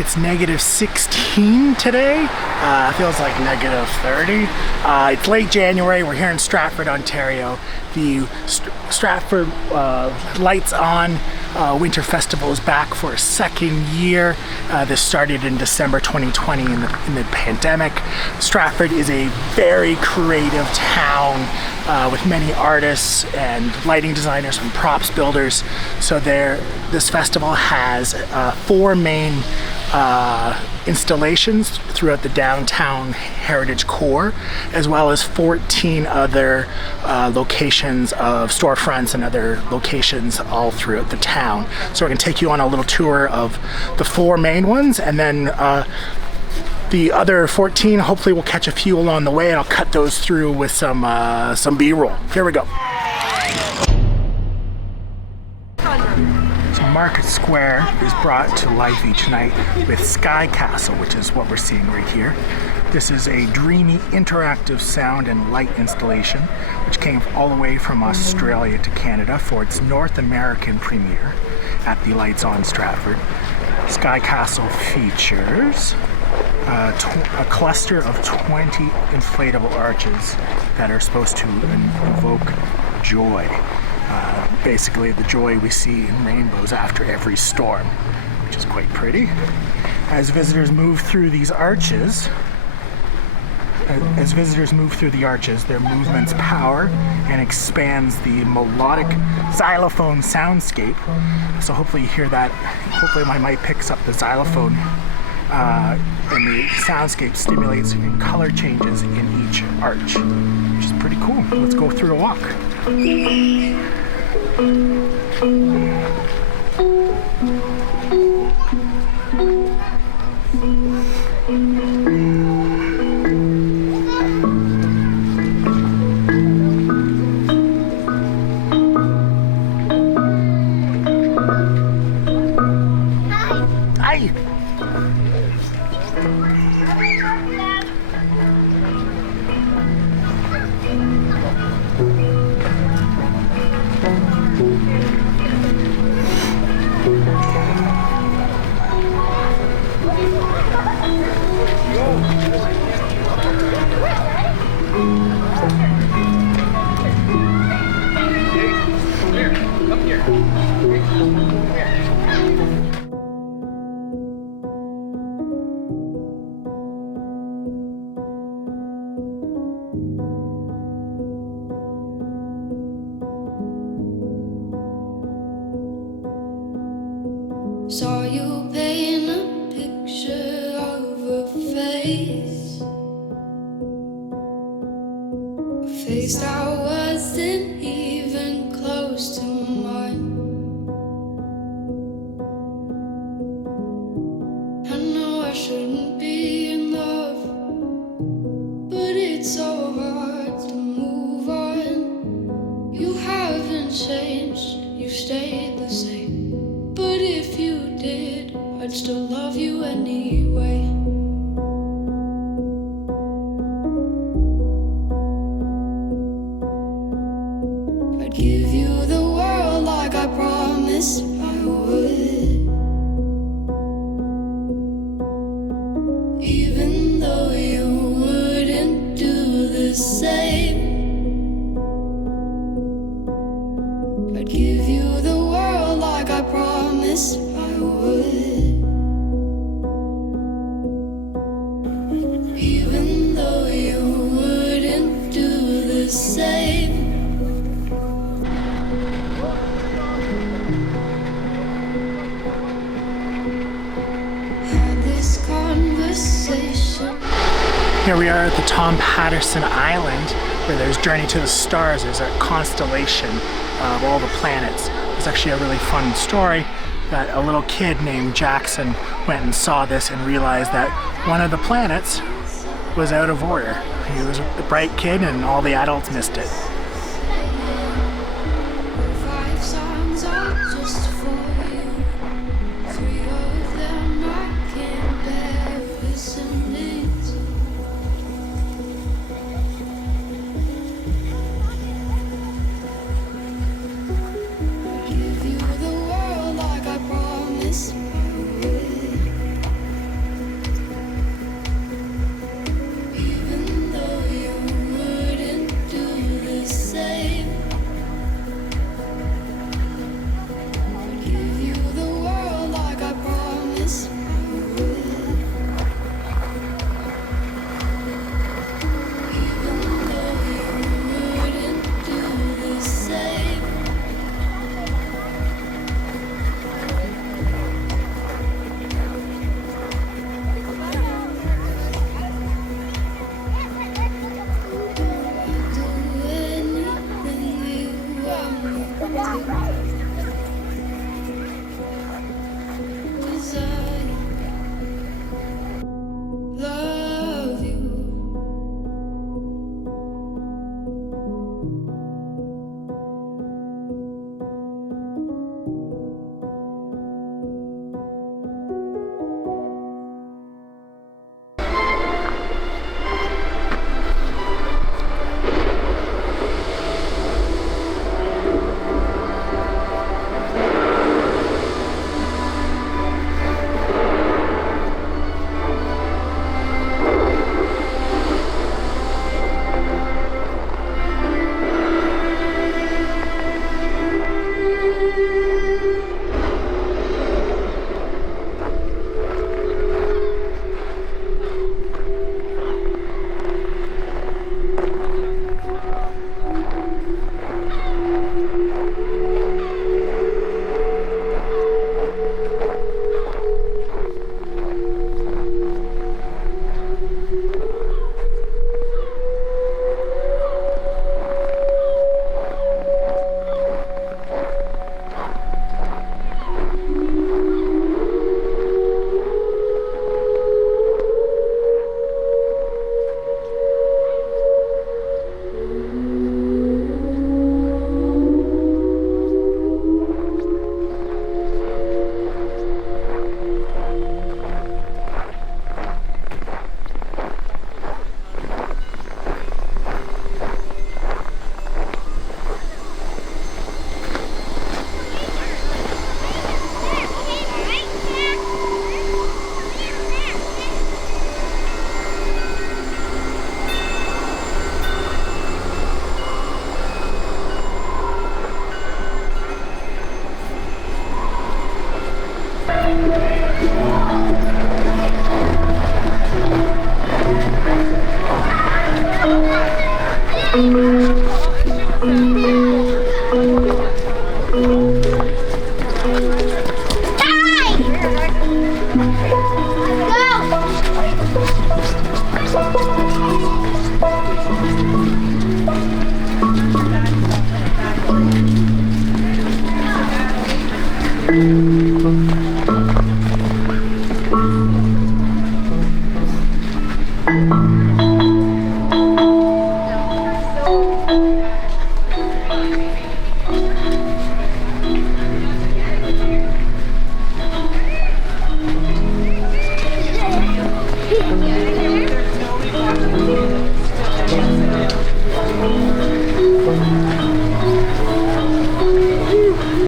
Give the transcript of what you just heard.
it's -16 today. Feels like -30. It's late January. We're here in Stratford, Ontario. The Stratford Lights On Winter Festival is back for a second year. This started in December 2020 in the pandemic. Stratford is a very creative town with many artists and lighting designers and props builders. So this festival has 4 main installations throughout the downtown heritage core, as well as 14 other locations of storefronts and other locations all throughout the town. So we're going to take you on a little tour of the 4 main ones, and then the other 14, hopefully we'll catch a few along the way, and I'll cut those through with some B-roll. Here we go. Market Square is brought to life each night with Sky Castle, which is what we're seeing right here. This is a dreamy, interactive sound and light installation, which came all the way from Australia to Canada for its North American premiere at the Lights On Stratford. Sky Castle features a cluster of 20 inflatable arches that are supposed to evoke joy. Basically the joy we see in rainbows after every storm, which is quite pretty. As visitors move through the arches, their movements power and expands the melodic xylophone soundscape. So hopefully you hear that. Hopefully my mic picks up the xylophone, and the soundscape stimulates and color changes in each arch, which is pretty cool. Let's go through a walk. Hi. Saw you paint a picture of a face, a face that wasn't even close to mine. I know I shouldn't be in love, but it's so hard to move on. You haven't changed, you stayed the same. But if you did, I'd still love you anyway. I'd give you the world like I promised I would, even though you wouldn't do the same. I'd give you the world like I promised I would, even though you wouldn't do the same. Had this conversation. Here we are at the Tom Patterson Island, where there's Journey to the Stars. There's a constellation of all the planets. It's actually a really fun story that a little kid named Jackson went and saw this and realized that one of the planets was out of order. He was a bright kid and all the adults missed it. 5 songs are just for you. 3 of them I can't bear listening to. I'd give you the world like I promised I would.